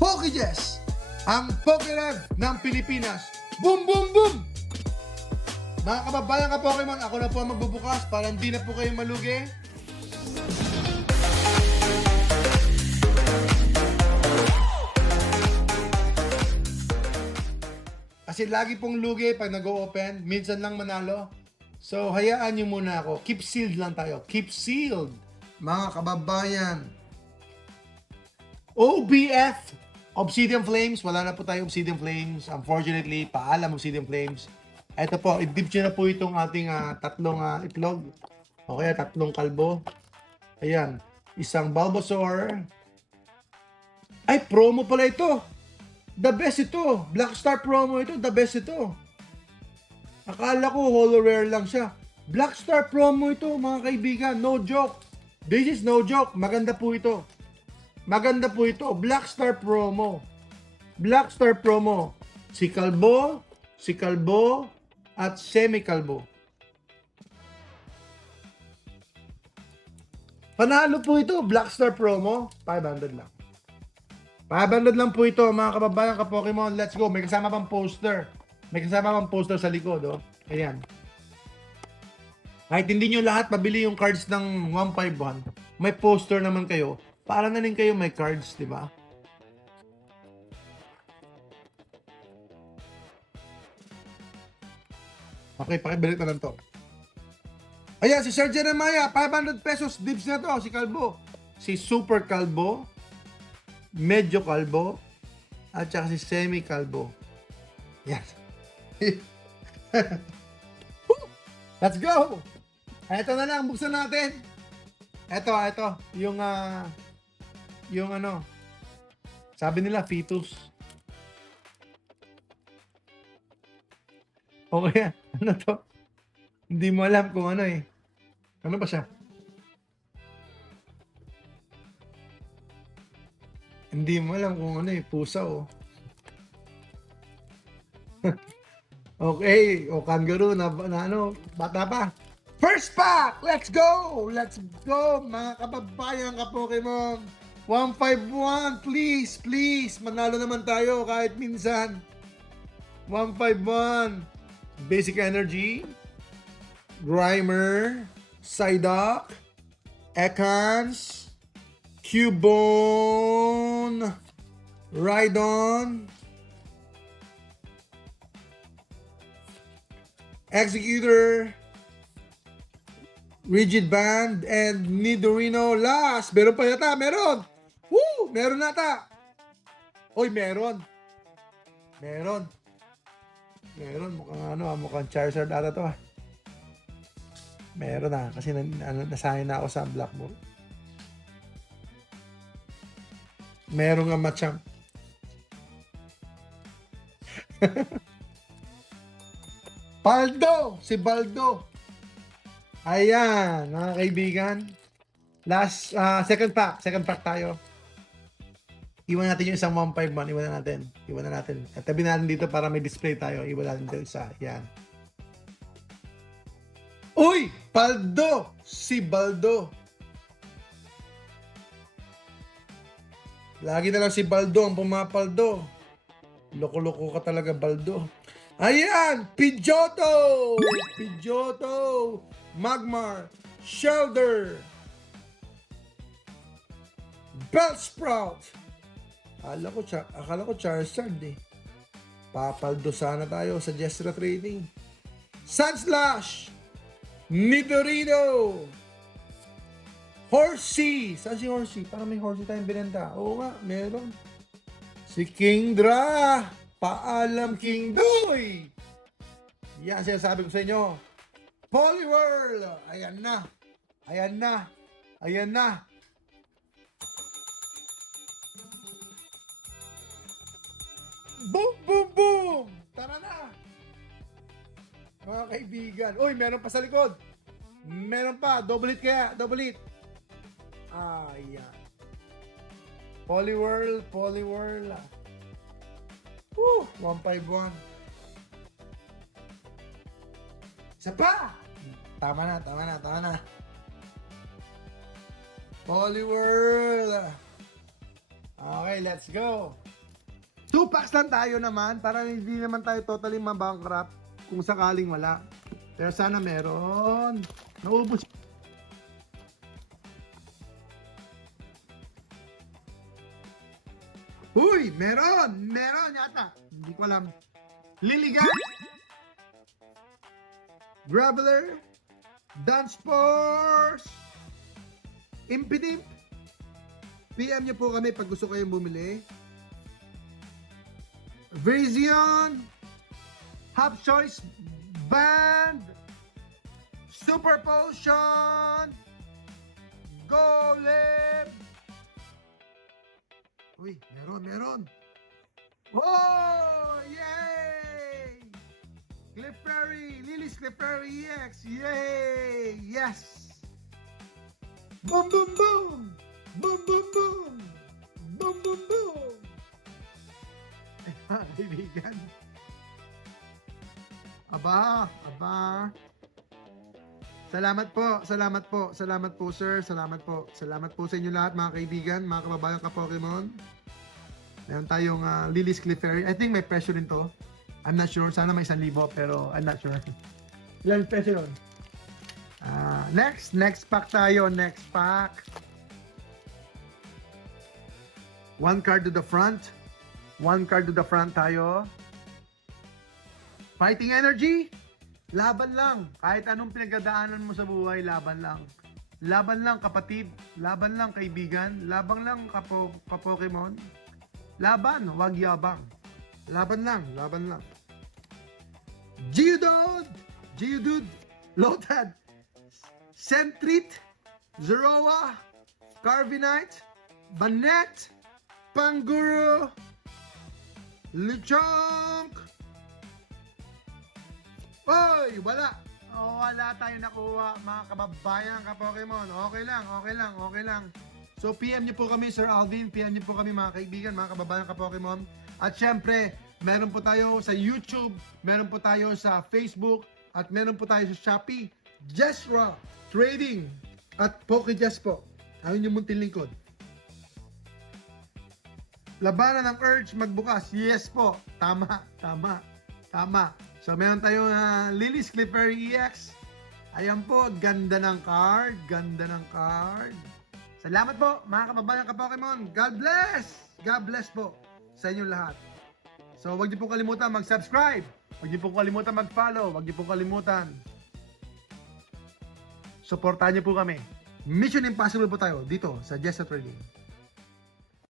Pokéjess, ang Pokérev ng Pilipinas. Boom, boom, boom! Mga kababayan ka Pokemon, ako na po ang magbubukas para hindi na po kayo malugi. Kasi lagi pong lugi pag nag-o-open, minsan lang manalo. So, hayaan nyo muna ako. Keep sealed lang tayo. Keep sealed, mga kababayan. OBF, Obsidian Flames. Wala na po tayo Obsidian Flames. Unfortunately, paalam Obsidian Flames. Ito po, i-dip nyo na po itong ating tatlong itlog. O kaya tatlong kalbo. Ayan. Isang Bulbasaur. Ay, promo pala ito. The best ito. Black Star promo ito. The best ito. Akala ko holo rare lang siya. Black Star promo ito, mga kaibigan. No joke. This is no joke. Maganda po ito. Maganda po ito. Black Star promo. Black Star promo. Si Kalbo, at Semi-Kalbo. Panalo po ito. Black Star promo. 500 lang. 500 lang po ito, mga kababayan ka Pokemon. Let's go. May kasama pang poster. May kasama pang poster sa likod, oh. Ayan. Kahit hindi nyo lahat mabili yung cards ng 151, may poster naman kayo. Para na rin kayo may cards, di ba? Okay, pakibalik na lang to. Ayan, si Sir Jeremiah, 500 pesos. Dibs na to, si Kalbo. Si Super Kalbo, Medyo Kalbo, at saka si Semi Kalbo. Yan. Let's go! Ito na lang, buksan natin. Ito. Yung ano, sabi nila, fetus. Okay, ano to? Hindi mo alam kung ano eh. Ano ba siya? Hindi mo alam kung ano eh, pusa oh. Okay, o kangaroo na ano, bata pa. First pack! Let's go! Let's go, mga kababayan ka Pokemon. 151, please. Manalo naman tayo kahit minsan. 151. Basic Energy. Grimer. Psyduck. Ekans. Cubone. Rhydon. Executor. Rigid Band, and Nidorino last. Meron pa yata, meron. Woo! Meron nata. Oy, meron. Mukhang Charizard ata to. Meron na, kasi nasanay na ako sa Blackboard. Meron nga Machamp. Si Baldo. Ayan, mga kaibigan. Last, second pack tayo. Iwan natin yung isang 151. Iwan na natin. At tabi natin dito para may display tayo. Iwan natin dito isa. Ayan. Uy! Baldo! Si Baldo. Lagi na lang si Baldo ang pumapaldo. Loko-loko ka talaga, Baldo. Ayan! Pidgeotto! Magmar, Shelder, Bellsprout. Akala ko Charizard eh. Papaldo sana tayo sa Gestra Trading. Sunslash, Nidorino, Horsey. Saan si Horsey? Parang may Horsey tayong binenta. Oo nga, meron. Si Kingdra. Paalam Kingdoy. Yan sinasabi ko sa inyo. Poliwhirl! Ayan na. Boom! Tara na! Mga kaibigan. Uy, meron pa sa likod. Meron pa. Double hit kaya. Ayan. Poliwhirl. Woo! 151. Isa pa! Tama na. Poliwhirl. Okay, let's go. 2 packs lang tayo naman para hindi naman tayo totally mabankrupt kung sakaling wala. Pero sana meron. Naubos. Uy, meron! Meron yata. Hindi ko alam. Liligan. Graveler. Dance Force. Impidimp. PM nyo po kami pag gusto kayong bumili. Vision, Half Choice Band, Super Potion, Golem. Uy, meron. Oh, yay! Clefairy, Lily's Clefairy EX, yay! Yes! Boom, boom, boom! Boom, boom, boom! Boom, boom, boom! Mga kaibigan. Aba. Salamat po sir. Salamat po sa inyo lahat mga kaibigan, mga kababayan ka-Pokemon. Meron tayong Lily's Clefairy. I think may presyo rin to. I'm not sure. Sana may 1,000 pero I'm not sure. Ilan presyo ron? Next pack tayo. Next pack. 1 card to the front. 1 card to the front tayo. Fighting energy. Laban lang. Kahit anong pinagdadaanan mo sa buhay, laban lang. Laban lang kapatid. Laban lang kaibigan. Laban lang ka-Pokemon. Laban, wag yabang. Laban lang. Geodude. Lotad. Sentrit. Zoroa. Carvinite. Banette. Panguro. Lechonk! Oy! Wala tayo nakuha mga kababayan ka-Pokemon. Okay lang. So PM nyo po kami Sir Alvin, PM nyo po kami mga kaibigan, mga kababayan ka-Pokemon. At syempre, meron po tayo sa YouTube, meron po tayo sa Facebook, at meron po tayo sa Shopee. Jesra Trading at PokeJess po. Ayun yung munting lingkod. Labanan ng Urge magbukas. Yes po. Tama. So, meron tayong Lily's Clefairy EX. Ayan po. Ganda ng card. Salamat po, mga kababayan ka-Pokemon. God bless po sa inyo lahat. So, huwag niyo po kalimutan mag-subscribe. Huwag niyo po kalimutan mag-follow. Huwag niyo po kalimutan. Supportahan niyo po kami. Mission Impossible po tayo dito sa Jesra Trading.